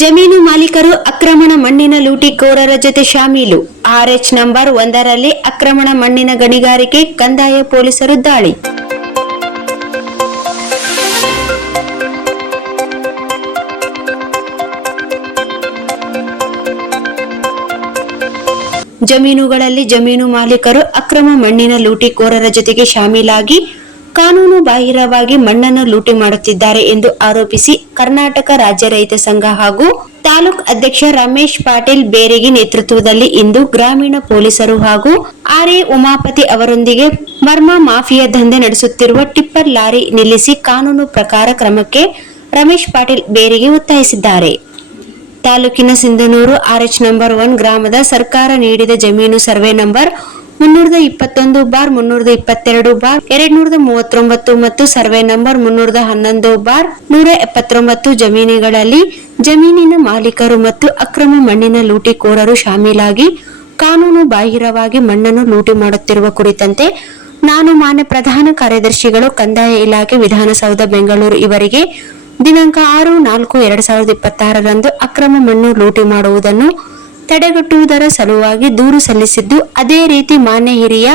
ಜಮೀನು ಮಾಲೀಕರು ಅಕ್ರಮಣ ಮಣ್ಣಿನ ಲೂಟಿಕೋರರ ಜೊತೆ ಶಾಮೀಲು. RH ನಂಬರ್ 1ರಲ್ಲಿ ಅಕ್ರಮಣ ಮಣ್ಣಿನ ಗಣಿಗಾರಿಕೆ, ಕಂದಾಯ ಪೊಲೀಸರು ದಾಳಿ. ಜಮೀನುಗಳಲ್ಲಿ ಜಮೀನು ಮಾಲೀಕರು ಅಕ್ರಮ ಮಣ್ಣಿನ ಲೂಟಿಕೋರರ ಜೊತೆಗೆ ಶಾಮೀಲಾಗಿ ಕಾನೂನು ಬಾಹಿರವಾಗಿ ಮಣ್ಣನ್ನು ಲೂಟಿ ಮಾಡುತ್ತಿದ್ದಾರೆ ಎಂದು ಆರೋಪಿಸಿ ಕರ್ನಾಟಕ ರಾಜ್ಯ ರೈತ ಸಂಘ ಹಾಗೂ ತಾಲೂಕು ಅಧ್ಯಕ್ಷ ರಮೇಶ್ ಪಾಟೀಲ್ ಬೇರಿಗೆ ನೇತೃತ್ವದಲ್ಲಿ ಇಂದು ಗ್ರಾಮೀಣ ಪೊಲೀಸರು ಹಾಗೂ RA ಉಮಾಪತಿ ಅವರೊಂದಿಗೆ ಮರ್ಮ ಮಾಫಿಯಾ ದಂಧೆ ನಡೆಸುತ್ತಿರುವ ಟಿಪ್ಪರ್ ಲಾರಿ ನಿಲ್ಲಿಸಿ ಕಾನೂನು ಪ್ರಕಾರ ಕ್ರಮಕ್ಕೆ ರಮೇಶ್ ಪಾಟೀಲ್ ಬೇರಿಗೆ ಒತ್ತಾಯಿಸಿದ್ದಾರೆ. ತಾಲೂಕಿನ ಸಿಂಧನೂರು RH ನಂಬರ್ 1 ಗ್ರಾಮದ ಸರ್ಕಾರ ನೀಡಿದ ಜಮೀನು ಸರ್ವೆ ನಂಬರ್ 321/322/239 ಮತ್ತು ಸರ್ವೆ ನಂಬರ್ 311/179 ಜಮೀನುಗಳಲ್ಲಿ ಜಮೀನಿನ ಮಾಲೀಕರು ಮತ್ತು ಅಕ್ರಮ ಮಣ್ಣಿನ ಲೂಟಿಕೋರರು ಶಾಮೀಲಾಗಿ ಕಾನೂನು ಬಾಹಿರವಾಗಿ ಮಣ್ಣನ್ನು ಲೂಟಿ ಮಾಡುತ್ತಿರುವ ಕುರಿತಂತೆ ನಾನು ಮಾನ್ಯ ಪ್ರಧಾನ ಕಾರ್ಯದರ್ಶಿಗಳು ಕಂದಾಯ ಇಲಾಖೆ ವಿಧಾನಸೌಧ ಬೆಂಗಳೂರು ಇವರಿಗೆ ದಿನಾಂಕ 6/4/2026 ಅಕ್ರಮ ಮಣ್ಣು ಲೂಟಿ ಮಾಡುವುದನ್ನು ತಡೆಗಟ್ಟುವುದರ ಸಲುವಾಗಿ ದೂರು ಸಲ್ಲಿಸಿದ್ದು, ಅದೇ ರೀತಿ ಮಾನ್ಯ ಹಿರಿಯ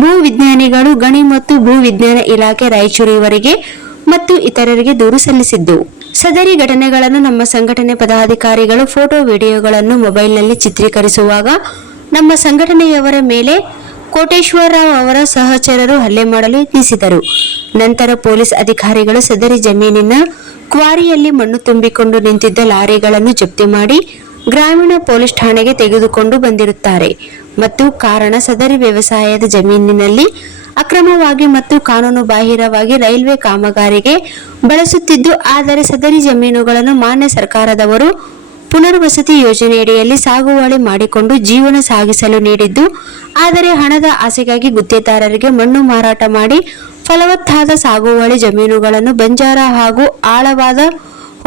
ಭೂ ವಿಜ್ಞಾನಿಗಳು ಗಣಿ ಮತ್ತು ಭೂ ವಿಜ್ಞಾನ ಇಲಾಖೆ ರಾಯಚೂರು ಇವರಿಗೆ ಮತ್ತು ಇತರರಿಗೆ ದೂರು ಸಲ್ಲಿಸಿದ್ದು, ಸದರಿ ಘಟನೆಗಳನ್ನು ನಮ್ಮ ಸಂಘಟನೆ ಪದಾಧಿಕಾರಿಗಳು ಫೋಟೋ ವಿಡಿಯೋಗಳನ್ನು ಮೊಬೈಲ್ನಲ್ಲಿ ಚಿತ್ರೀಕರಿಸುವಾಗ ನಮ್ಮ ಸಂಘಟನೆಯವರ ಮೇಲೆ ಕೋಟೇಶ್ವರರಾವ್ ಅವರ ಸಹಚರರು ಹಲ್ಲೆ ಮಾಡಲು ಯತ್ನಿಸಿದರು. ನಂತರ ಪೊಲೀಸ್ ಅಧಿಕಾರಿಗಳು ಸದರಿ ಜಮೀನಿನ ಕ್ವಾರಿಯಲ್ಲಿ ಮಣ್ಣು ತುಂಬಿಕೊಂಡು ನಿಂತಿದ್ದ ಲಾರಿಗಳನ್ನು ಜಪ್ತಿ ಮಾಡಿ ಗ್ರಾಮೀಣ ಪೊಲೀಸ್ ಠಾಣೆಗೆ ತೆಗೆದುಕೊಂಡು ಬಂದಿರುತ್ತಾರೆ ಮತ್ತು ಕಾರಣ ಸದರಿ ವ್ಯವಸಾಯದ ಜಮೀನಿನಲ್ಲಿ ಅಕ್ರಮವಾಗಿ ಮತ್ತು ಕಾನೂನು ಬಾಹಿರವಾಗಿ ರೈಲ್ವೆ ಕಾಮಗಾರಿಗೆ ಬಳಸುತ್ತಿದ್ದು, ಆದರೆ ಸದರಿ ಜಮೀನುಗಳನ್ನು ಮಾನ್ಯ ಸರ್ಕಾರದವರು ಪುನರ್ವಸತಿ ಯೋಜನೆಯಡಿಯಲ್ಲಿ ಸಾಗುವಳಿ ಮಾಡಿಕೊಂಡು ಜೀವನ ಸಾಗಿಸಲು ನೀಡಿದ್ದು, ಆದರೆ ಹಣದ ಆಸೆಗಾಗಿ ಗುತ್ತೇದಾರರಿಗೆ ಮಣ್ಣು ಮಾರಾಟ ಮಾಡಿ ಫಲವತ್ತಾದ ಸಾಗುವಳಿ ಜಮೀನುಗಳನ್ನು ಬಂಜಾರ ಹಾಗೂ ಆಳವಾದ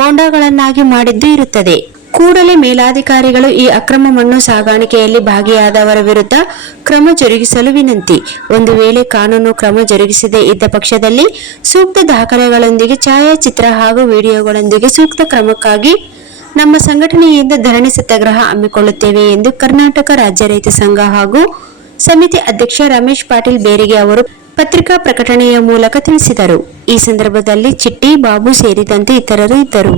ಹೊಂಡಗಳನ್ನಾಗಿ ಮಾಡಿದ್ದು ಇರುತ್ತದೆ. ಕೂಡಲೇ ಮೇಲಾಧಿಕಾರಿಗಳು ಈ ಅಕ್ರಮ ಮಣ್ಣು ಸಾಗಾಣಿಕೆಯಲ್ಲಿ ಭಾಗಿಯಾದವರ ವಿರುದ್ಧ ಕ್ರಮ ಜರುಗಿಸಲು ವಿನಂತಿ. ಒಂದು ವೇಳೆ ಕಾನೂನು ಕ್ರಮ ಜರುಗಿಸದೇ ಇದ್ದ ಪಕ್ಷದಲ್ಲಿ ಸೂಕ್ತ ದಾಖಲೆಗಳೊಂದಿಗೆ ಛಾಯಾಚಿತ್ರ ಹಾಗೂ ವಿಡಿಯೋಗಳೊಂದಿಗೆ ಸೂಕ್ತ ಕ್ರಮಕ್ಕಾಗಿ ನಮ್ಮ ಸಂಘಟನೆಯಿಂದ ಧರಣಿ ಸತ್ಯಾಗ್ರಹ ಹಮ್ಮಿಕೊಳ್ಳುತ್ತೇವೆ ಎಂದು ಕರ್ನಾಟಕ ರಾಜ್ಯ ರೈತ ಸಂಘ ಹಾಗೂ ಸಮಿತಿ ಅಧ್ಯಕ್ಷ ರಮೇಶ್ ಪಾಟೀಲ್ ಬೇರಿಗೆ ಅವರು ಪತ್ರಿಕಾ ಪ್ರಕಟಣೆಯ ಮೂಲಕ ತಿಳಿಸಿದರು. ಈ ಸಂದರ್ಭದಲ್ಲಿ ಚಿಟ್ಟಿ, ಬಾಬು ಸೇರಿದಂತೆ ಇತರರು ಇದ್ದರು.